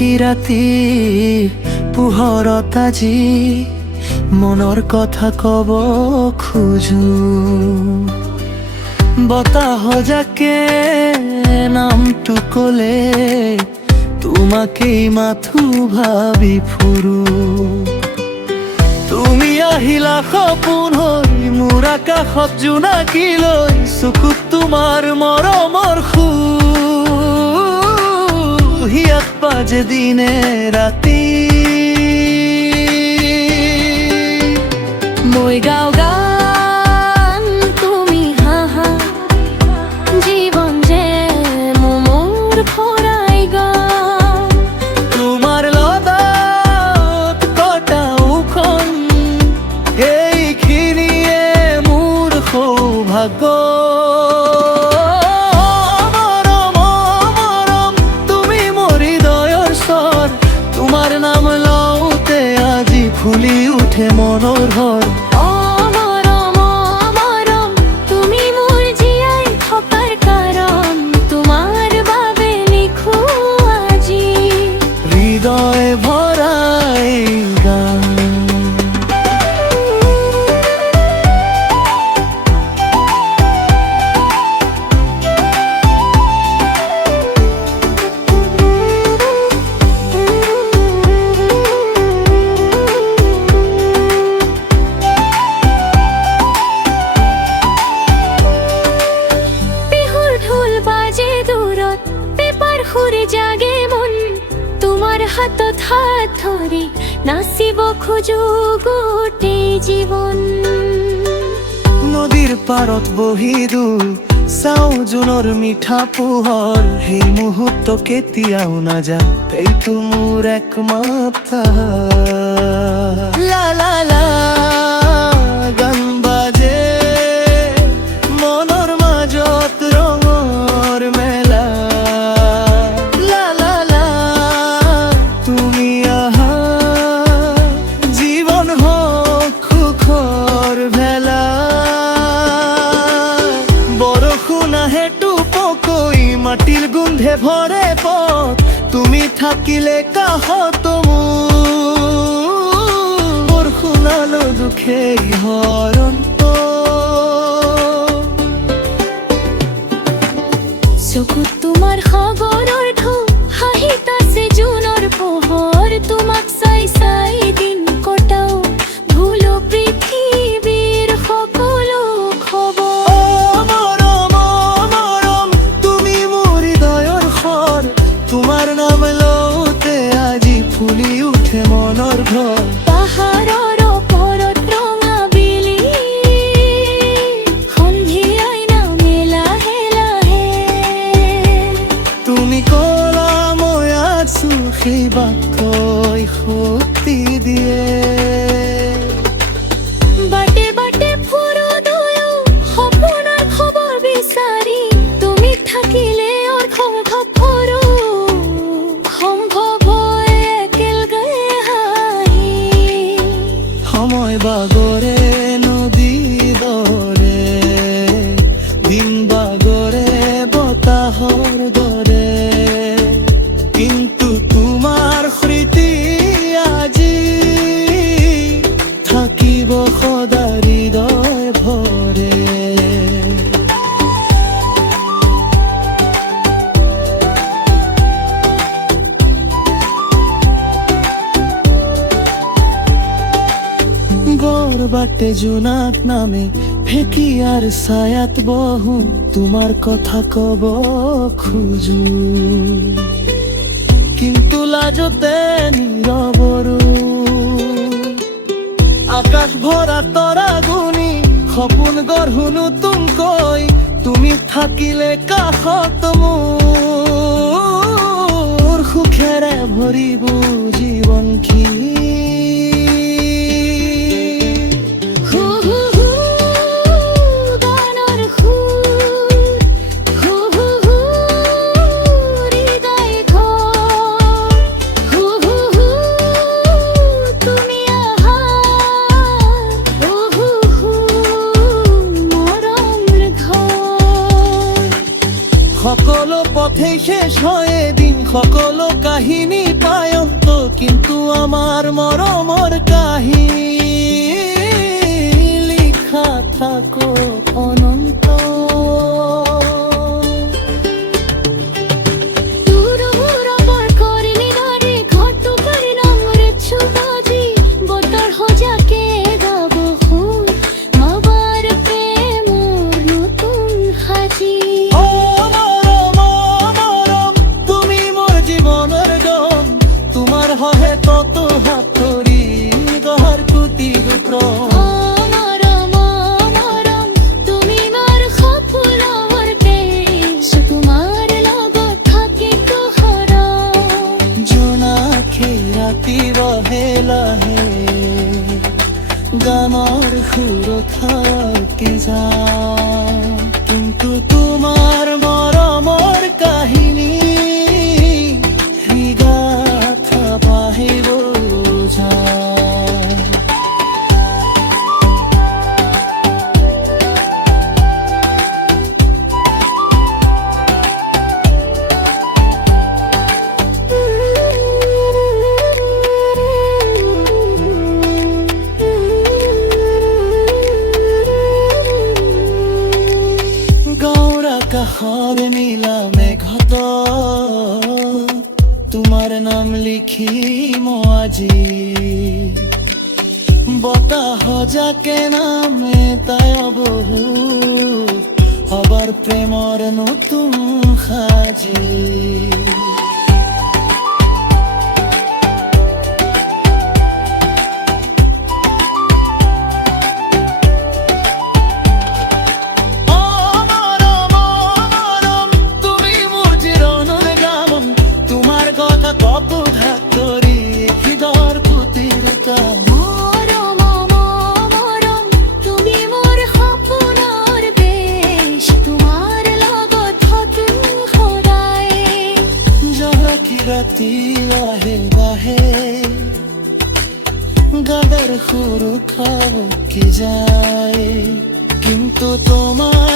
থাকি ৰাতি পোহৰত আজি মনৰ কথা কব খোজো বতাহ যাকে নামটো কলে তোমাকেই মাথো ভাবি ফুৰো তুমি আহিলা সপোন হৈ মোৰ আকাশত জোনাকী লৈ চকুত তোমাৰ মৰমৰ হিয়াত বাজে দিনে ৰাতি মই গাওঁ গান তুমি হাহা জীবন যে মোৰ ভৰাই গান তোমাৰ লগত কটাওখন এইখিনিয়ে মোৰ সৌভাগ্য তোমাৰ নাম লওঁতে আজি ফুলি উঠে মনৰ ঘৰ মৰম তুমি মোৰ জীয়াই থকাৰ কাৰণ তোমাৰ বাবে লিখো আজি হৃদয় ভৰাই গান জাগে মন তোমাৰ হাতত হাত ধৰি নাচিব খোজো গোটেই জীৱন নদীৰ পাৰত বহি চাওঁ জোনৰ মিঠা পোহৰ সেই মুহূৰ্ত কেতিয়াও নাযায় এইটো মোৰ একমাত্ৰ লা লা লা গান বাজে মনৰ মাজত ৰঙৰ মেলা মাটিৰ গোন্ধে ভৰে পথ তুমি থাকিলে কাষত মোৰ শুনালো দুখেই হৰণ চকুত তোমাৰ সাগৰৰ ঢৌ হাঁহিত আছে জোনৰ পোহৰ তোমাক চাই চাই দিন কটাও ভুলো পৃথিৱীৰ সকলো তোমাৰ নাম লওঁতে আজি ফুলি উঠে মনৰ ঘৰ পাহাৰৰ ওপৰত ৰঙা বিলি সন্ধিয়াই নামে লাহে লাহে তুমি ক'লা মই আছো সেই বাটকৈ শক্তি দিয়ে বাটে বাটে ফুৰো দুয়ো সপোনৰ খবৰ বিচাৰি তুমি থাকিলে সম্ভৱ কৰো সময় বাগৰে নদী দৰে দিন বাগৰে বতাহৰ দৰে কিন্তু তোমাৰ স্মৃতি আজি থাকিব সদা হৃদয় ভৰে গড় বাটে জোনাক নামে ফেকিয়ার ছায়াত বহু তোমার কথা কব খোজো কিন্তু লাজতে নীৰৱৰো আকাশ ভৰা তৰা গুনি সপোন গঢ়ো নতুনকৈ তুমি থাকিলে কাষত মোৰ সুখেৰে ভৰিব জীৱনখিনি সকলো পথেই শেষ হয় এদিন সকলো কাহিনী পায়ন্ত, কিন্তু আমার মৰমৰ কাহিনী লিখা থাকো অনন্ত। তত হাত ধৰি গহৰ কুটি দুত্ৰ জোনাকে ৰাতি বহে লাহে, গানৰ সুৰ থাকি যায়, কিন্তু তোমাৰ মৰমৰ কাহিনী কাষৰ নীলা মেঘত তোমাৰ নাম লিখিম আজি, বতাহ যাকে নামে তাই বহু হবার প্ৰেমৰ নতুন সাজি। ৰাতি আহে বাহে গাবৰ সুৰ খাব কি যায়, কিন্তু তোমাৰ